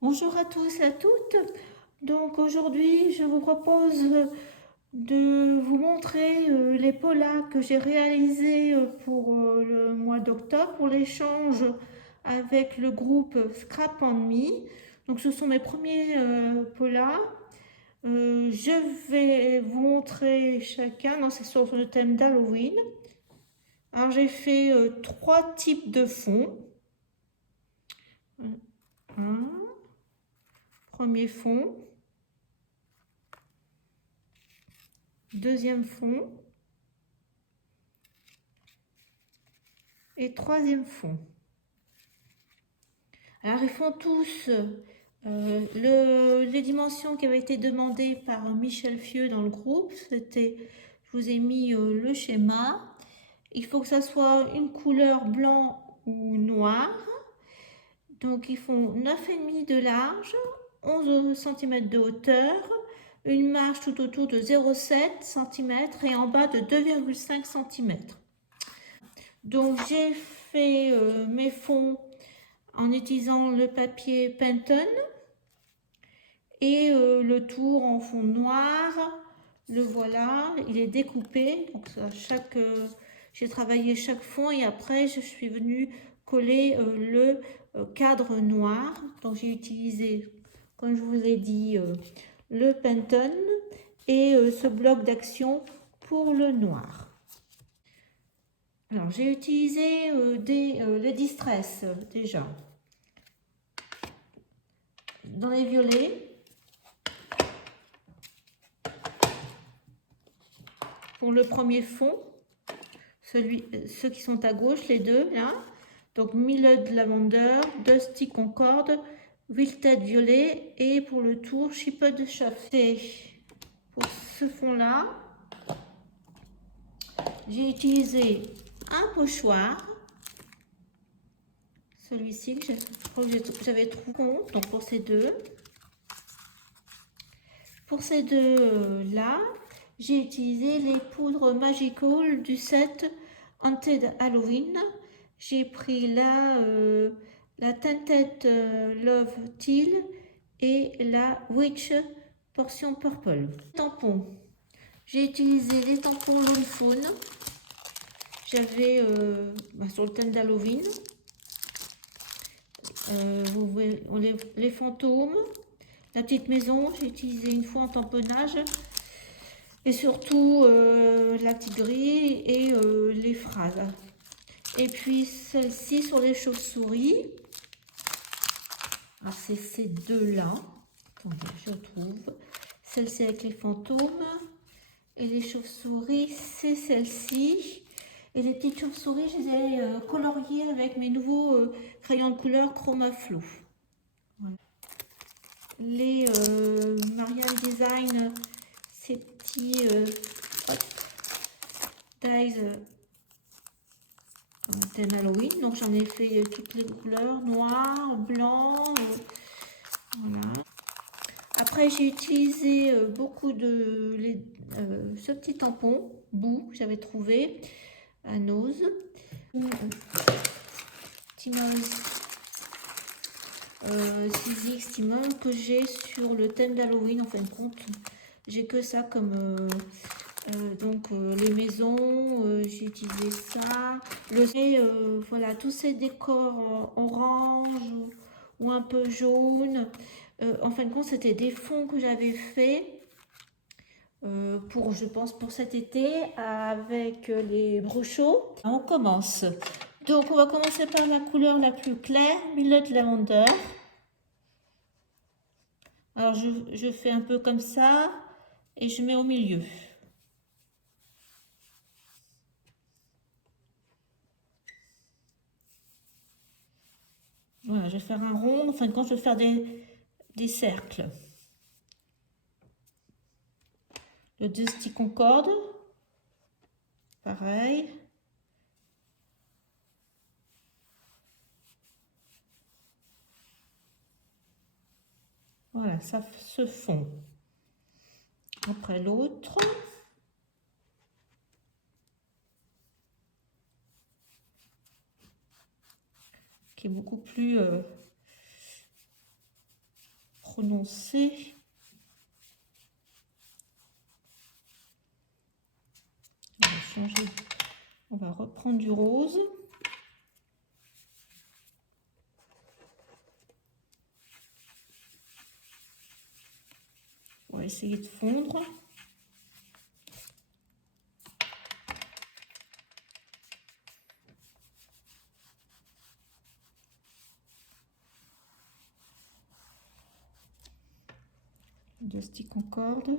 Bonjour à tous et à toutes. Donc aujourd'hui, je vous propose de vous montrer les polas que j'ai réalisés pour le mois d'octobre pour l'échange avec le groupe Scrap and Me. Donc ce sont mes premiers polas. Je vais vous montrer chacun, non, c'est sur le thème d'Halloween. Alors j'ai fait trois types de fonds. Un premier fond, deuxième fond et troisième fond. Alors ils font tous les dimensions qui avaient été demandées par Michel Fieux dans le groupe. C'était, je vous ai mis le schéma. Il faut que ça soit une couleur blanc ou noir. Donc ils font 9,5 de large, 11 cm de hauteur, une marge tout autour de 0,7 cm et en bas de 2,5 cm. Donc j'ai fait mes fonds en utilisant le papier Penton et le tour en fond noir. Le voilà, il est découpé. Donc j'ai travaillé chaque fond et après je suis venue coller le cadre noir. Donc j'ai utilisé, comme je vous ai dit, le Penton et ce bloc d'action pour le noir. Alors j'ai utilisé les Distress déjà. Dans les violets, pour le premier fond, ceux qui sont à gauche, les deux là. Donc Milled Lavender, Dusty Concorde, Wilted Violet et pour le tour Chipped Chaff. Pour ce fond là, j'ai utilisé un pochoir, celui-ci que j'avais trouvé, donc pour ces deux. Pour ces deux là, j'ai utilisé les poudres Magical du set Haunted Halloween. J'ai pris la Tinted Love Teal et la Witch Portion Purple. Tampons. J'ai utilisé les tampons Lone Faune. J'avais sur le thème d'Halloween. Vous voyez les fantômes. La petite maison, j'ai utilisé une fois en tamponnage. Et surtout la petite grille et les phrases. Et puis celle-ci sur les chauves-souris. Alors c'est ces deux-là. Attendez, je trouve. Celle-ci avec les fantômes. Et les chauves-souris, c'est celle-ci. Et les petites chauves-souris, je les ai coloriées avec mes nouveaux crayons de couleur Chroma Flow. Voilà. Les Marianne Design, ces petits dies thème Halloween. Donc j'en ai fait toutes les couleurs, noir, blanc, voilà. Après j'ai utilisé beaucoup de ce petit tampon bout que j'avais trouvé à Nose. Timon 6X Timon que j'ai sur le thème d'Halloween. En fin de compte, j'ai que ça comme les maisons, j'ai utilisé ça. Voilà, tous ces décors orange ou un peu jaune. En fin de compte, c'était des fonds que j'avais fait je pense, pour cet été avec les brochaux. On commence. Donc, on va commencer par la couleur la plus claire, Millet Lavender. Alors, je fais un peu comme ça et je mets au milieu. Voilà, je vais faire un rond. En fin de compte, je vais faire des cercles. Le Dusty Concorde, pareil. Voilà, ça se fond. Après l'autre. Qui est beaucoup plus prononcé. On va changer. On va reprendre du rose. On va essayer de fondre. Deux sticks en corde.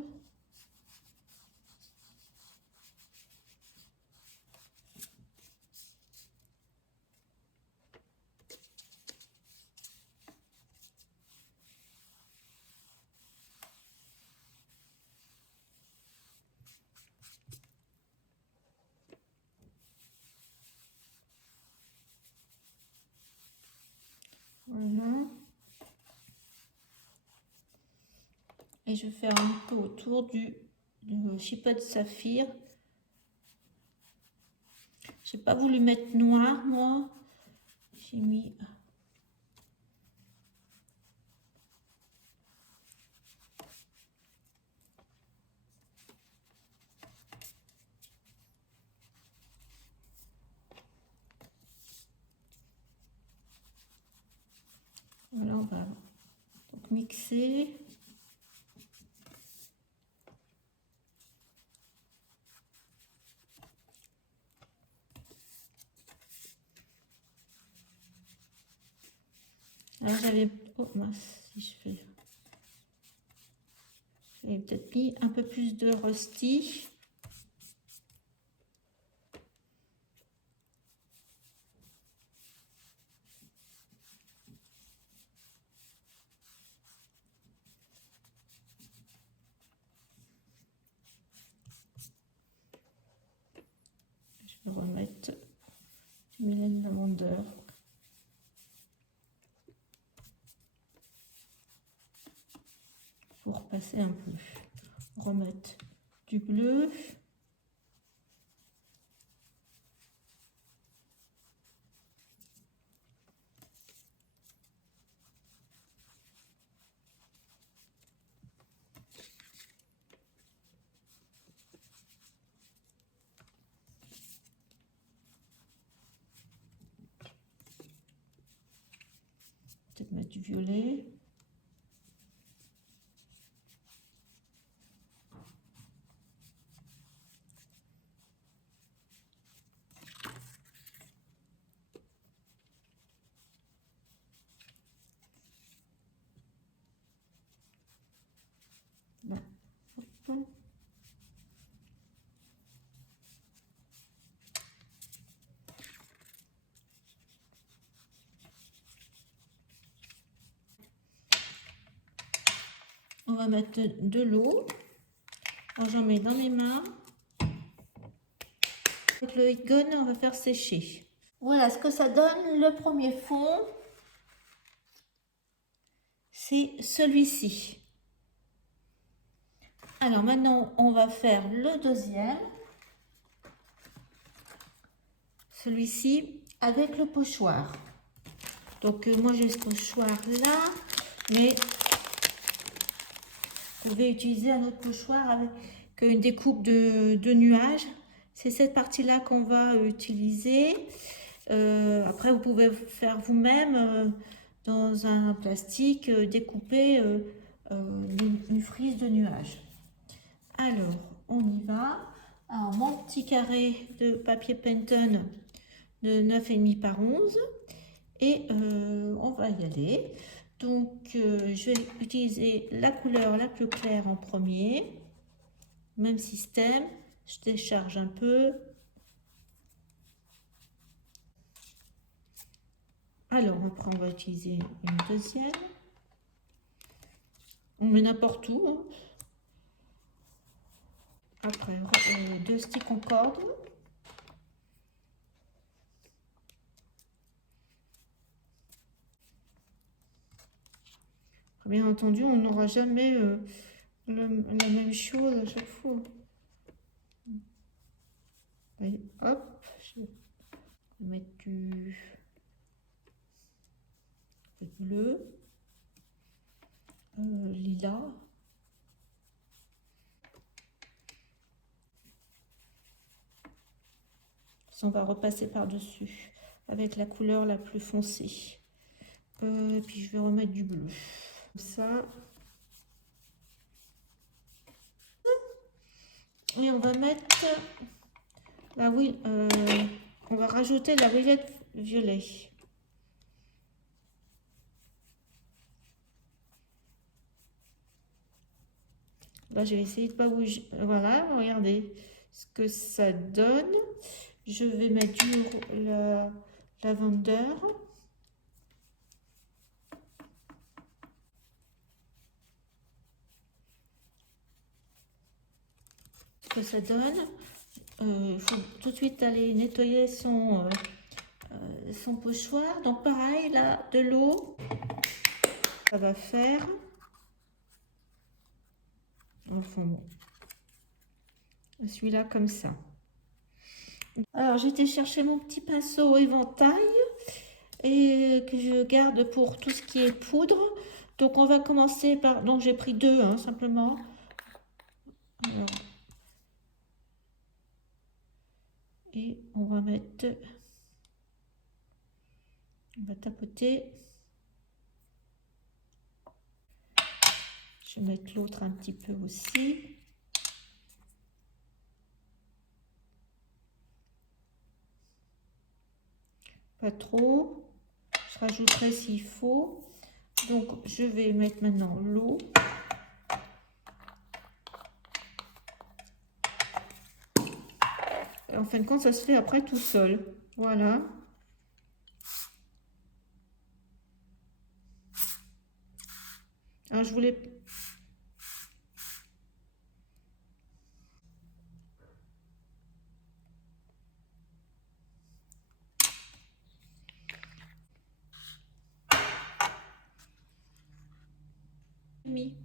Voilà. Et je vais faire un peu autour du chipote saphir. J'ai pas voulu mettre noir, moi. J'ai mis... Voilà, on va donc mixer. Alors j'avais... Oh mince, si je fais... J'avais peut-être mis un peu plus de rosti. Je vais remettre du miel de lavandeur. Pour passer un peu. Remettre du bleu. Peut-être mettre du violet. Là. Hop. On va mettre de l'eau. J'en mets dans mes mains. Avec le heat gun, on va faire sécher. Voilà ce que ça donne. Le premier fond, c'est celui-ci. Alors maintenant, on va faire le deuxième. Celui-ci avec le pochoir. Donc moi j'ai ce pochoir là, mais vous pouvez utiliser un autre pochoir avec une découpe de nuages. C'est cette partie-là qu'on va utiliser. Après, vous pouvez faire vous-même dans un plastique, découper une frise de nuages. Alors, on y va. Alors, mon petit carré de papier Penton de 9,5 par 11. Et on va y aller. Donc, je vais utiliser la couleur la plus claire en premier. Même système. Je décharge un peu. Alors, après, on va utiliser une deuxième. On met n'importe où. Hein. Après, deux sticks en corde. Bien entendu, on n'aura jamais la même chose à chaque fois. Et hop, je vais mettre du bleu. lilas. On va repasser par-dessus avec la couleur la plus foncée. Puis je vais remettre du bleu. Comme ça. Et on va mettre la on va rajouter la violette violet. Là, je vais essayer de pas bouger. Voilà, regardez ce que ça donne. Je vais mettre du lavender. Ce que ça donne. Il faut tout de suite aller nettoyer son pochoir. Donc pareil, là, de l'eau. Ça va faire. Enfin bon. Celui-là comme ça. Alors j'ai été chercher mon petit pinceau éventail et que je garde pour tout ce qui est poudre. Donc on va commencer par... Donc j'ai pris deux hein, simplement. Alors, et on va mettre... On va tapoter. Je vais mettre l'autre un petit peu aussi. Pas trop. Je rajouterai s'il faut. Donc je vais mettre maintenant l'eau. En fin de compte, ça se fait après tout seul. Voilà. Alors je voulais...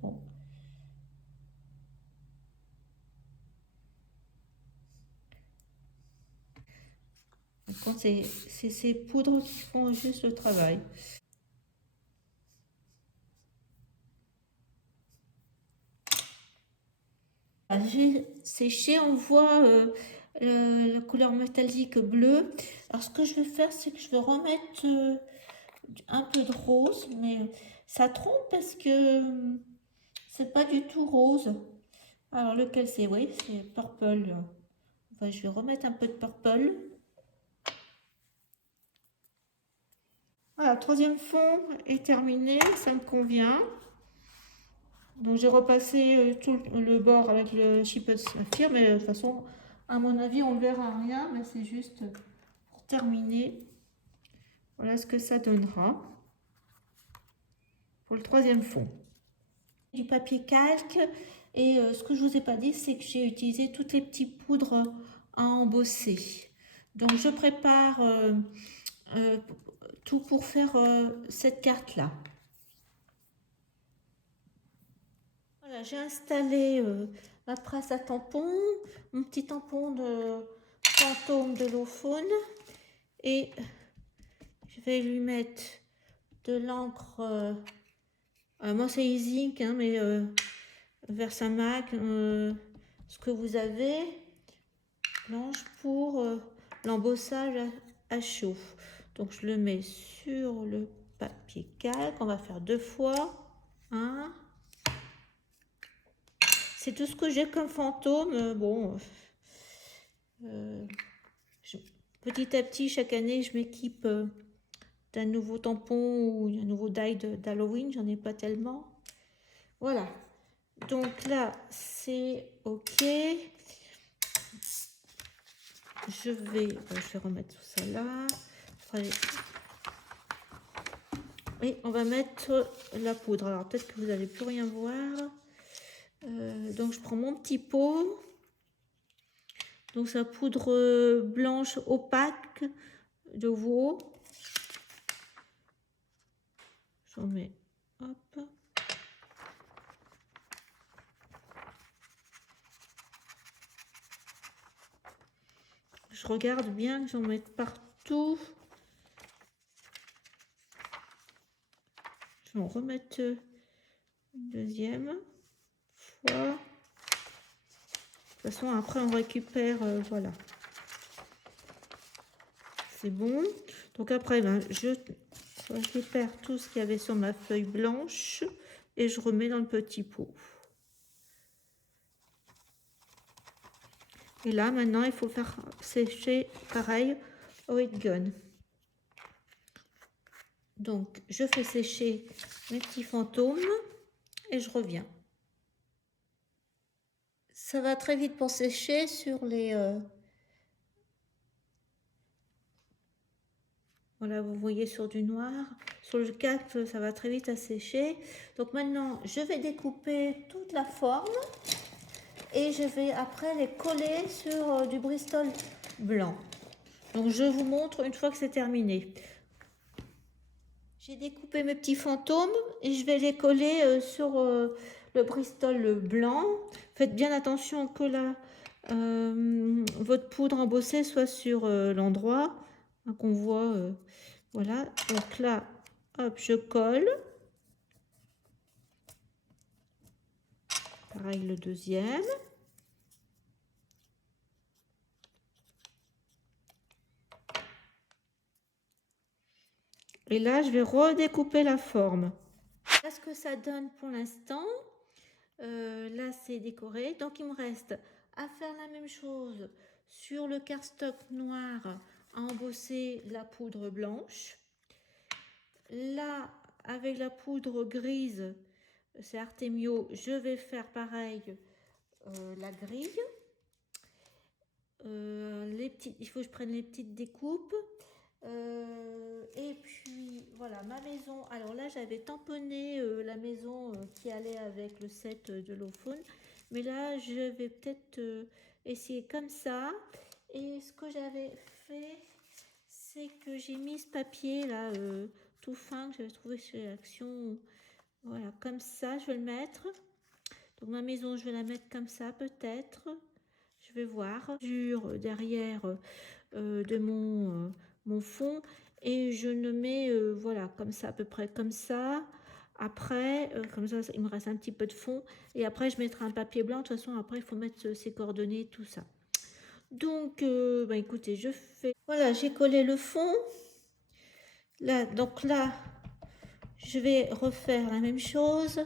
Bon. C'est ces poudres qui font juste le travail. J'ai séché, on voit la couleur métallique bleue. Alors ce que je vais faire, c'est que je vais remettre un peu de rose, mais ça trompe parce que c'est pas du tout rose. Alors lequel c'est? Oui, c'est purple. Enfin, je vais remettre un peu de purple. Voilà, troisième fond est terminé, ça me convient. Donc j'ai repassé tout le bord avec le Sheep's Saphir, mais de toute façon, à mon avis, on ne verra rien, mais c'est juste pour terminer. Voilà ce que ça donnera pour le troisième fond. Du papier calque, et ce que je ne vous ai pas dit, c'est que j'ai utilisé toutes les petites poudres à embosser. Donc je prépare tout pour faire cette carte-là. Voilà, j'ai installé ma presse à tampons, mon petit tampon de fantôme de l'eau faune, et je vais lui mettre de l'encre, moi c'est Easy Ink, hein, mais Versamac, ce que vous avez, blanche pour l'embossage à chaud. Donc je le mets sur le papier calque, on va faire deux fois, un. C'est tout ce que j'ai comme fantôme. Bon, petit à petit, chaque année, je m'équipe d'un nouveau tampon ou un nouveau die d'Halloween. J'en ai pas tellement. Voilà. Donc là, c'est OK. Je vais remettre tout ça là. Et on va mettre la poudre. Alors peut-être que vous n'allez plus rien voir. Donc je prends mon petit pot. Donc sa poudre blanche opaque de veau. J'en mets, hop. Je regarde bien que j'en mette partout. Je vais en remettre une deuxième fois. De toute façon, après, on récupère, voilà. C'est bon. Donc après, ben, je récupère tout ce qu'il y avait sur ma feuille blanche et je remets dans le petit pot. Et là, maintenant, il faut faire sécher, pareil, au heat gun. Donc, je fais sécher mes petits fantômes et je reviens. Ça va très vite pour sécher sur les... Voilà, vous voyez sur du noir. Sur le 4, ça va très vite à sécher. Donc maintenant, je vais découper toute la forme et je vais après les coller sur du Bristol blanc. Donc je vous montre une fois que c'est terminé. J'ai découpé mes petits fantômes et je vais les coller sur le Bristol blanc. Faites bien attention que là, votre poudre embossée soit sur l'endroit hein, qu'on voit. Voilà, donc là, hop, je colle. Pareil le deuxième. Et là, je vais redécouper la forme. Voilà ce que ça donne pour l'instant. Là, c'est décoré. Donc, il me reste à faire la même chose sur le cardstock noir, à embosser la poudre blanche. Là, avec la poudre grise, c'est Artemio, je vais faire pareil la grille. Il faut que je prenne les petites découpes. Et puis voilà ma maison. Alors là j'avais tamponné la maison qui allait avec le set de l'Ophone, mais là je vais peut-être essayer comme ça. Et ce que j'avais fait, c'est que j'ai mis ce papier là tout fin que j'avais trouvé chez Action. Voilà, comme ça je vais le mettre. Donc ma maison je vais la mettre comme ça peut-être. Je vais voir derrière de mon fond et je le mets voilà comme ça à peu près comme ça. Après comme ça il me reste un petit peu de fond et après je mettrai un papier blanc. De toute façon après il faut mettre ses coordonnées tout ça. Donc bah, écoutez, je fais voilà, j'ai collé le fond là. Donc là je vais refaire la même chose,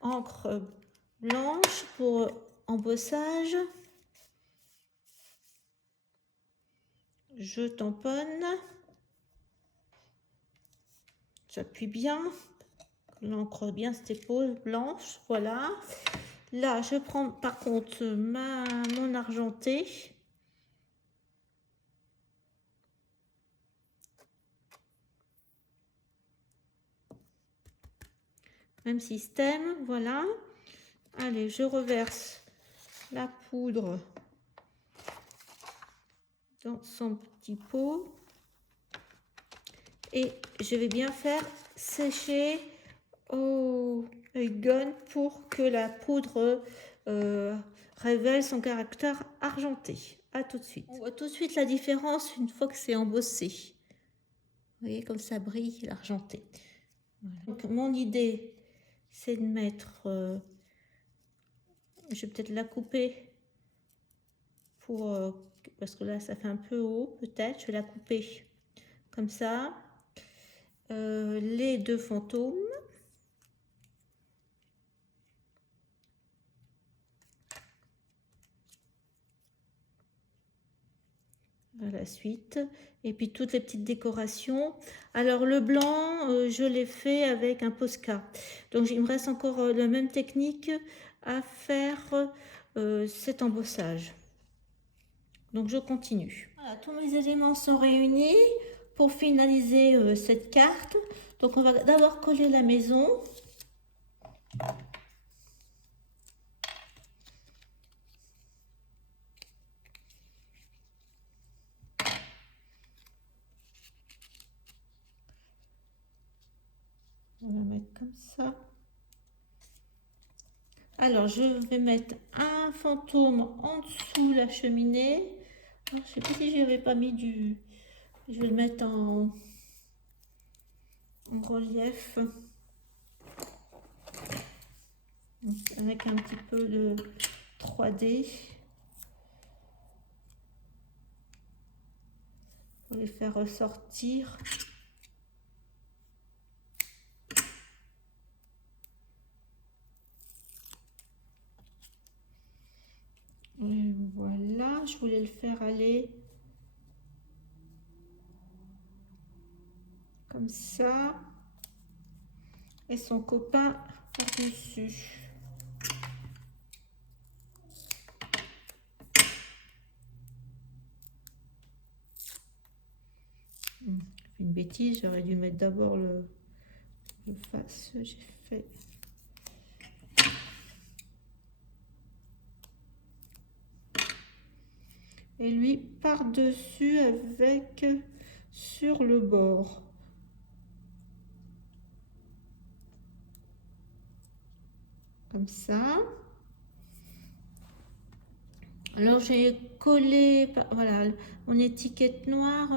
encre blanche pour embossage. Je tamponne, j'appuie bien, l'encre bien cette épaule blanche, voilà. Là, je prends par contre mon argenté. Même système, voilà. Allez, je reverse la poudre dans son petit pot. Et je vais bien faire sécher au gun pour que la poudre révèle son caractère argenté. À tout de suite. On voit tout de suite la différence une fois que c'est embossé. Vous voyez comme ça brille l'argenté. Voilà. Donc mon idée, c'est de mettre... je vais peut-être la couper pour... parce que là, ça fait un peu haut, peut-être. Je vais la couper comme ça. Les deux fantômes. À la suite. Et puis toutes les petites décorations. Alors le blanc, je l'ai fait avec un Posca. Donc il me reste encore la même technique à faire cet embossage. Donc je continue. Voilà, tous mes éléments sont réunis pour finaliser cette carte. Donc on va d'abord coller la maison. On va mettre comme ça. Alors, je vais mettre un fantôme en dessous la cheminée. Alors, je ne sais pas si je n'avais pas mis du... Je vais le mettre en relief. avec un petit peu de 3D pour les faire ressortir. Et voilà, je voulais le faire aller comme ça et son copain par-dessus. J'ai fait une bêtise, j'aurais dû mettre d'abord le face, j'ai fait. Et lui par-dessus avec sur le bord. Comme ça. Alors j'ai collé voilà, mon étiquette noire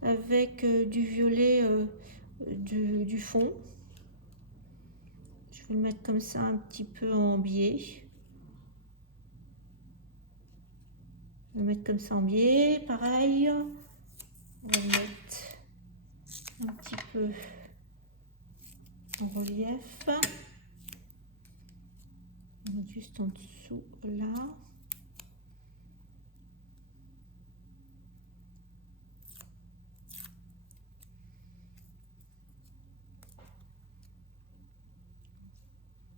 avec du violet du fond. Je vais le mettre comme ça un petit peu en biais. Je vais le mettre comme ça en biais, pareil. On va le mettre un petit peu en relief. On va mettre juste en dessous là.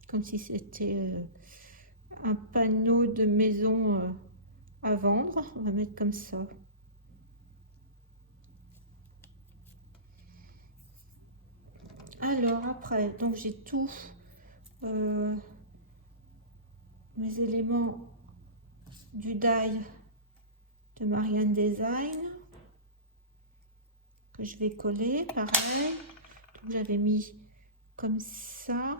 Comme si c'était un panneau de maison à vendre. On va mettre comme ça. Alors après, donc j'ai tout mes éléments du die de Marianne Design que je vais coller, pareil. J'avais mis comme ça.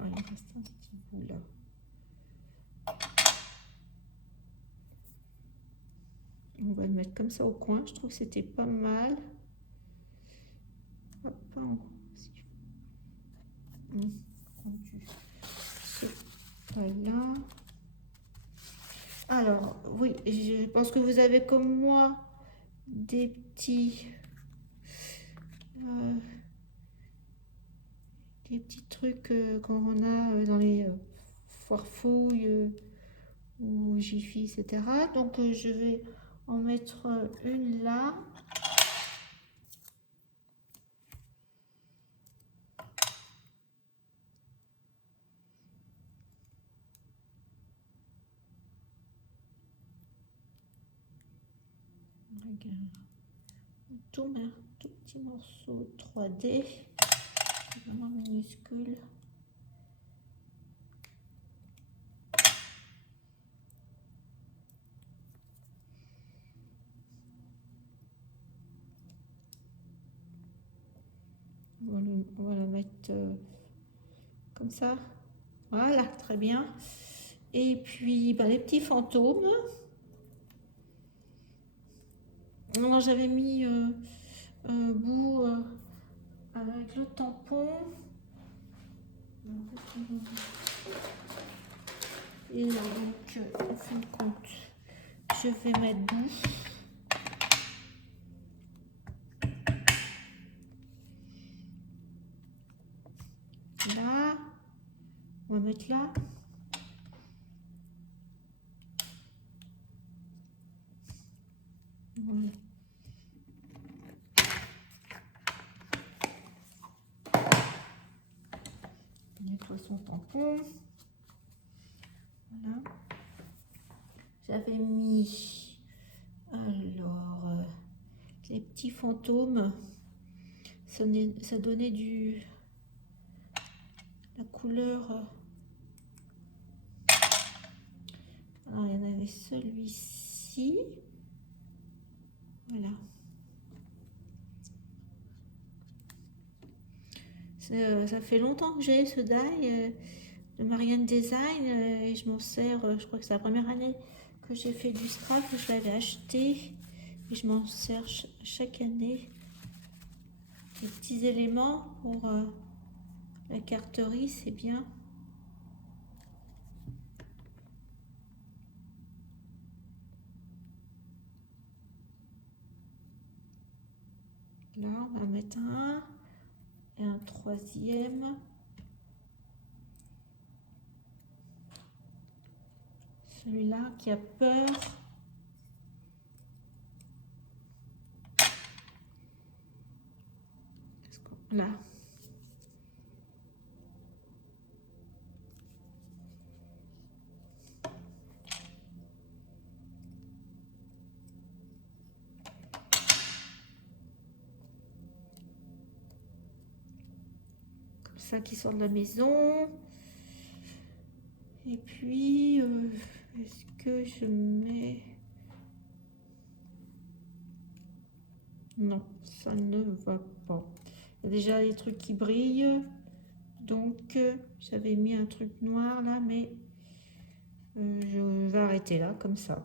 Oh, il me reste un petit bout là. On va le mettre comme ça au coin. Je trouve que c'était pas mal. Hop, voilà. Alors, oui, je pense que vous avez comme moi des petits trucs qu'on a dans les foires fouilles ou Jiffy, etc. Donc, je vais en mettre une là. Tout petit morceau 3D, vraiment minuscule. On va le mettre comme ça. Voilà, très bien. Et puis les petits fantômes. Alors j'avais mis bout avec le tampon. Et là, donc, en fin de compte, je vais mettre bout. Là, on va mettre là. Voilà. Nettoie son tampon. Voilà. J'avais mis alors les petits fantômes. Ça donnait la couleur. Alors il y en avait celui-ci. Voilà. Ça fait longtemps que j'ai ce die. de Marianne Design et je m'en sers, je crois que c'est la première année que j'ai fait du scrap, je l'avais acheté et je m'en sers chaque année. Des petits éléments pour la carterie, c'est bien. Là, on va mettre un et un troisième. Celui-là qui a peur. Là. Comme ça qui sort de la maison. Et puis, est-ce que je mets... Non, ça ne va pas. Il y a déjà les trucs qui brillent. Donc, j'avais mis un truc noir là, mais je vais arrêter là, comme ça.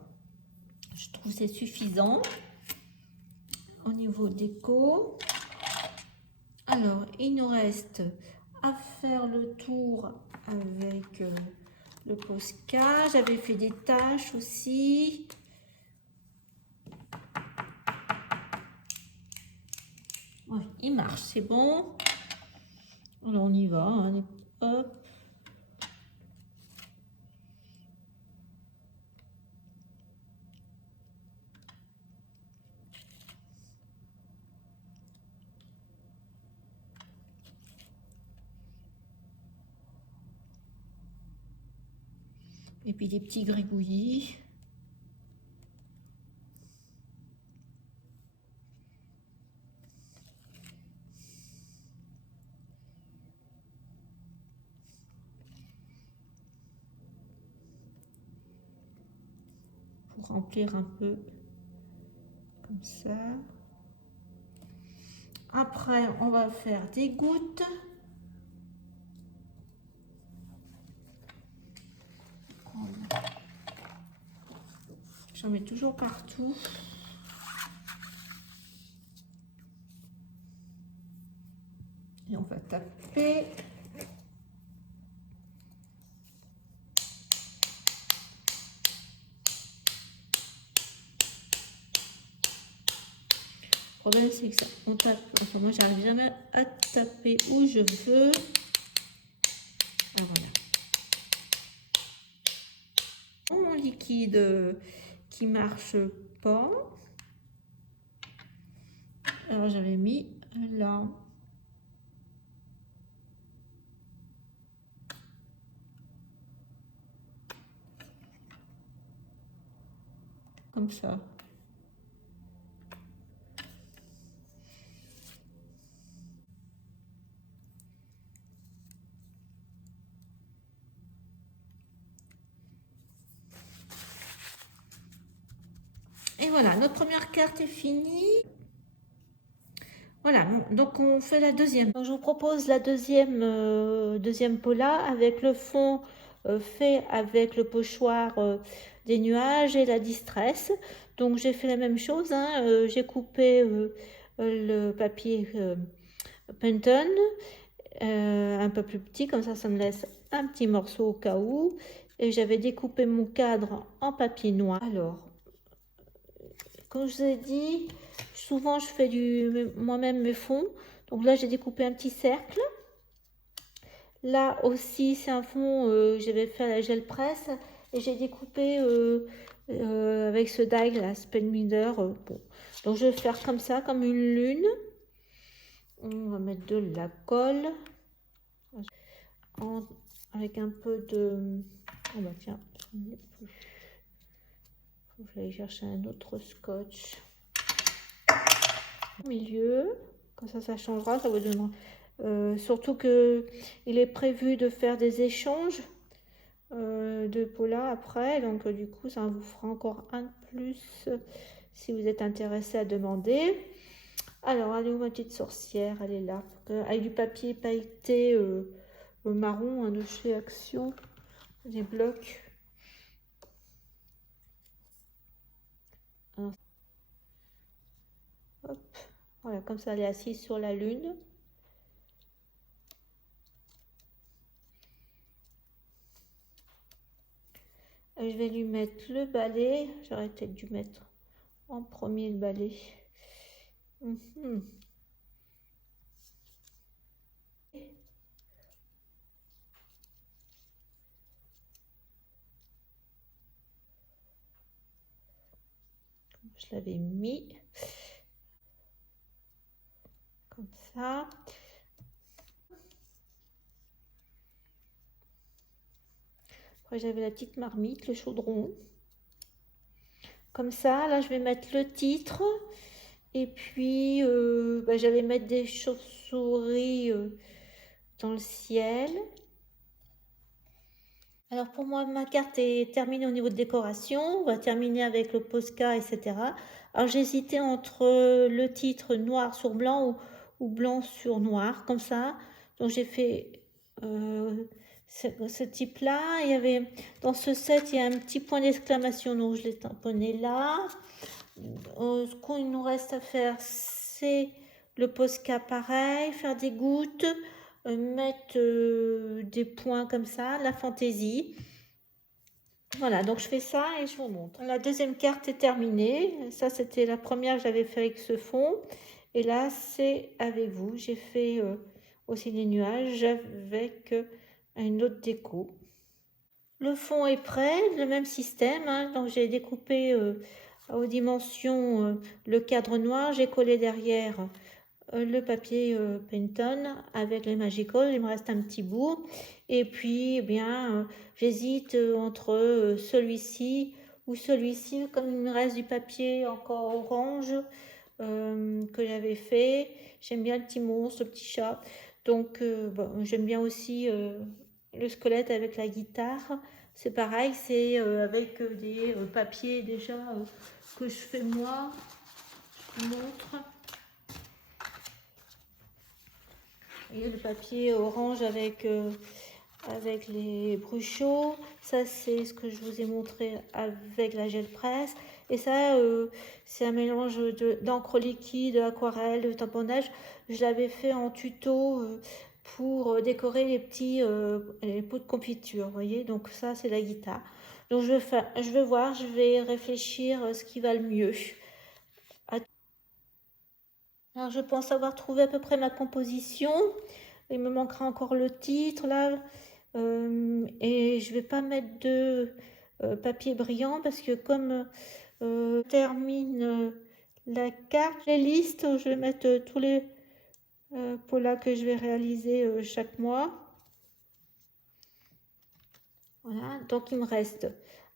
Je trouve que c'est suffisant. Au niveau déco. Alors, il nous reste à faire le tour avec le Posca. J'avais fait des taches aussi. Ouais, il marche, c'est bon. Alors, on y va. Hein. Hop. Et puis des petits gribouillis. Pour remplir un peu comme ça. Après, on va faire des gouttes. J'en mets toujours partout. Et on va taper. Le problème, c'est que ça, on tape. Enfin, moi, j'arrive jamais à taper où je veux. Ah, voilà. Mon liquide qui marche pas. Alors, j'avais mis là. Comme ça. Et voilà, notre première carte est finie. Voilà, donc on fait la deuxième. Donc, je vous propose la deuxième Pola avec le fond fait avec le pochoir des nuages et la distress. Donc j'ai fait la même chose, hein, j'ai coupé le papier Penton un peu plus petit, comme ça me laisse un petit morceau au cas où. Et j'avais découpé mon cadre en papier noir. Alors, comme je vous ai dit, souvent je fais moi-même mes fonds. Donc là, j'ai découpé un petit cercle. Là aussi, c'est un fond, j'avais fait à la gel presse. Et j'ai découpé avec ce die, la Spellbinder. Bon. Donc je vais faire comme ça, comme une lune. On va mettre de la colle. Avec un peu de... Oh bah tiens, il faut que j'aille chercher un autre scotch. Au milieu, comme ça changera, ça vous donnera. Surtout que il est prévu de faire des échanges de Pola après, donc du coup ça vous fera encore un de plus si vous êtes intéressé à demander. Alors, allez où ma petite sorcière, elle est là, avec du papier pailleté marron, hein, de chez Action, des blocs. Alors, hop, voilà, comme ça elle est assise sur la lune. Et je vais lui mettre le balai. J'aurais peut-être dû mettre en premier le balai. Je l'avais mis comme ça. Après j'avais la petite marmite, le chaudron. Comme ça, là je vais mettre le titre. Et puis j'allais mettre des chauves-souris dans le ciel. Alors pour moi, ma carte est terminée au niveau de décoration. On va terminer avec le Posca, etc. Alors j'hésitais entre le titre noir sur blanc ou blanc sur noir, comme ça. Donc j'ai fait ce type-là. Il y avait, dans ce set, il y a un petit point d'exclamation, donc je l'ai tamponné là. Ce qu'il nous reste à faire, c'est le Posca pareil, faire des gouttes, mettre des points comme ça, la fantaisie. Voilà, donc je fais ça et je vous montre. La deuxième carte est terminée. Ça, c'était la première que j'avais fait avec ce fond. Et là, c'est avec vous. J'ai fait aussi des nuages avec une autre déco. Le fond est prêt, le même système. Hein. Donc j'ai découpé aux dimensions le cadre noir. J'ai collé derrière le papier Penton avec les Magical. Il me reste un petit bout. Et puis, eh bien, j'hésite entre celui-ci ou celui-ci. Comme il me reste du papier encore orange que j'avais fait. J'aime bien le petit monstre, le petit chat. Donc, bon, j'aime bien aussi le squelette avec la guitare. C'est pareil, c'est avec des papiers déjà que je fais moi. Je vous montre. Et le papier orange avec les bruchots. Ça, c'est ce que je vous ai montré avec la gel presse. Et ça, c'est un mélange d'encre liquide, aquarelle, de tamponnage. Je l'avais fait en tuto pour décorer les pots de confiture. Vous voyez, donc ça, c'est la guitare. Donc, je vais voir, je vais réfléchir ce qui va le mieux. Alors, je pense avoir trouvé à peu près ma composition. Il me manquera encore le titre là. Et je vais pas mettre de papier brillant parce que comme termine la carte, les listes, je vais mettre tous les polas que je vais réaliser chaque mois. Voilà, donc il me reste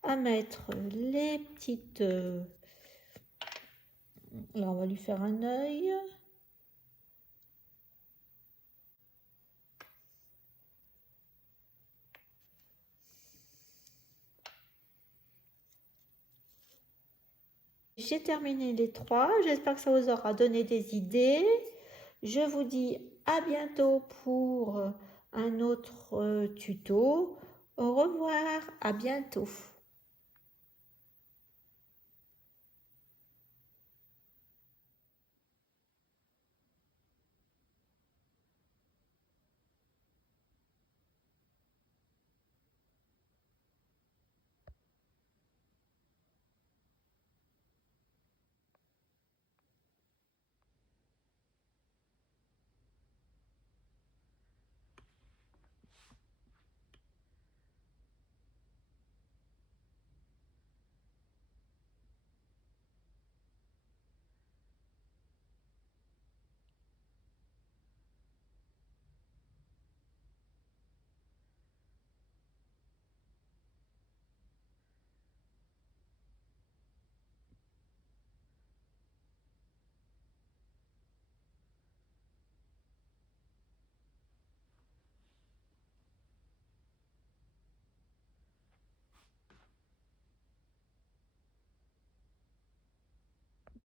à mettre les petites... Là, on va lui faire un œil. J'ai terminé les trois. J'espère que ça vous aura donné des idées. Je vous dis à bientôt pour un autre tuto. Au revoir, à bientôt.